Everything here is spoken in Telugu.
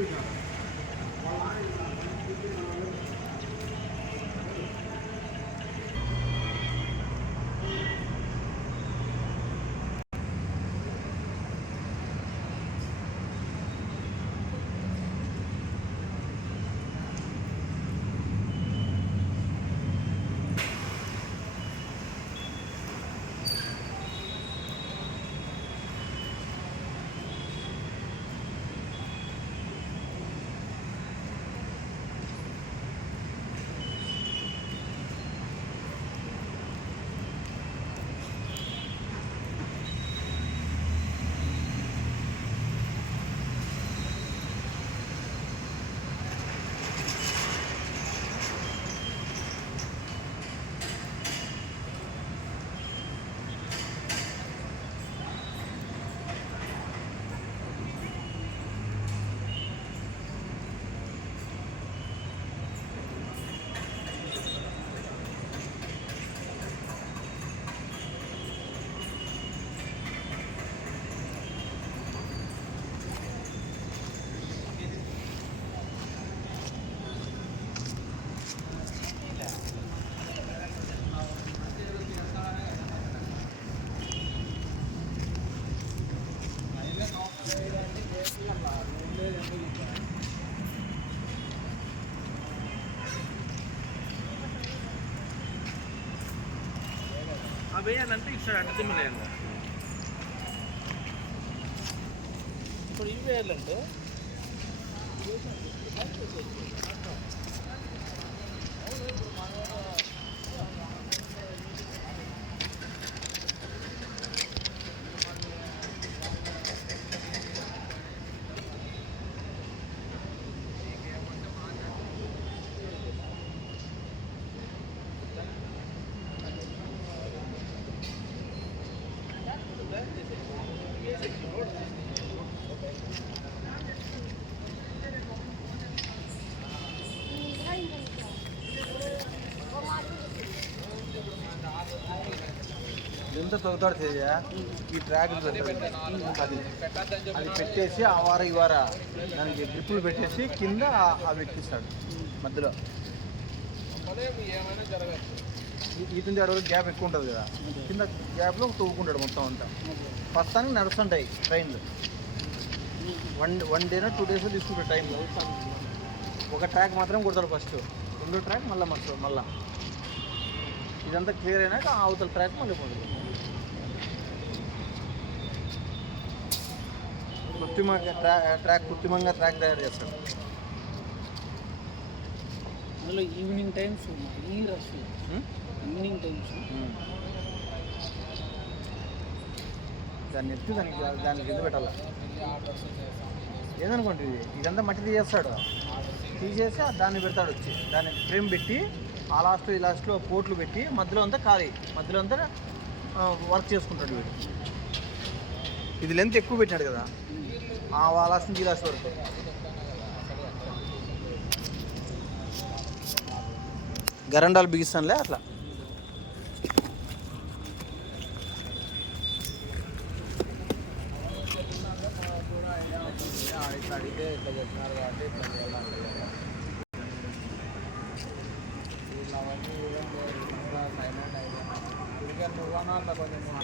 भी जाना వేయాలంటే ఇక్కడ అడ్డతిమ్మ లేదు. ఇప్పుడు ఇవి వేయాలంటే? ఎంత తొగుతాడు తెలియ ఈ ట్రాక్ అది అది పెట్టేసి ఆ వార ఈ వార దానికి గ్రిప్పులు పెట్టేసి కింద అవి ఎక్కిస్తాడు మధ్యలో. ఈతం ఈతుంది గ్యాప్ ఎక్కువ ఉంటుంది కదా. కింద గ్యాప్లో తవ్వుకుంటాడు మొత్తం అంతా. ప్రస్తుతానికి నడుస్తుంటాయి ట్రైన్లు. వన్ వన్ డేనా టూ డేస్ తీసుకుంటాడు టైం ఒక ట్రాక్ మాత్రం కొడతాడు ఫస్ట్. రెండో ట్రాక్ మళ్ళీ మస్తు మళ్ళీ. ఇదంతా క్లియర్ అయినాక అవతల ట్రాక్ మళ్ళీ పోతుంది కృత్రిమంగా ట్రా ట్రాక్ కృత్రిమంగా ట్రాక్ తయారు చేస్తాడు అందులో ఈవినింగ్ టైమ్స్ ఈ రష్? Evening times. దాన్ని ఎత్తి దానికి దానికి కింద పెట్టాలి? ఏదనుకోండి ఇది? ఇదంతా మట్టి తీసేస్తాడు. తీసేసి దాన్ని పెడతాడు వచ్చి. దాన్ని ఫ్రేమ్ పెట్టి ఆ లాస్ట్ ఈ లాస్ట్లో పోట్లు పెట్టి మధ్యలో అంతా ఖాళీ. మధ్యలో అంతా వర్క్ చేసుకుంటాడు వీడు. ఇది లెంత్ ఎక్కువ పెట్టాడు కదా. ఆ ఆ నుంచి వరకు గరండాలు బిగిస్తానులే అట్లా. ఇట్లా అడిగితే ఇట్లా చెప్తున్నారు కాబట్టి ఇట్లా చేయాలంటే అవన్నీ కొంచెం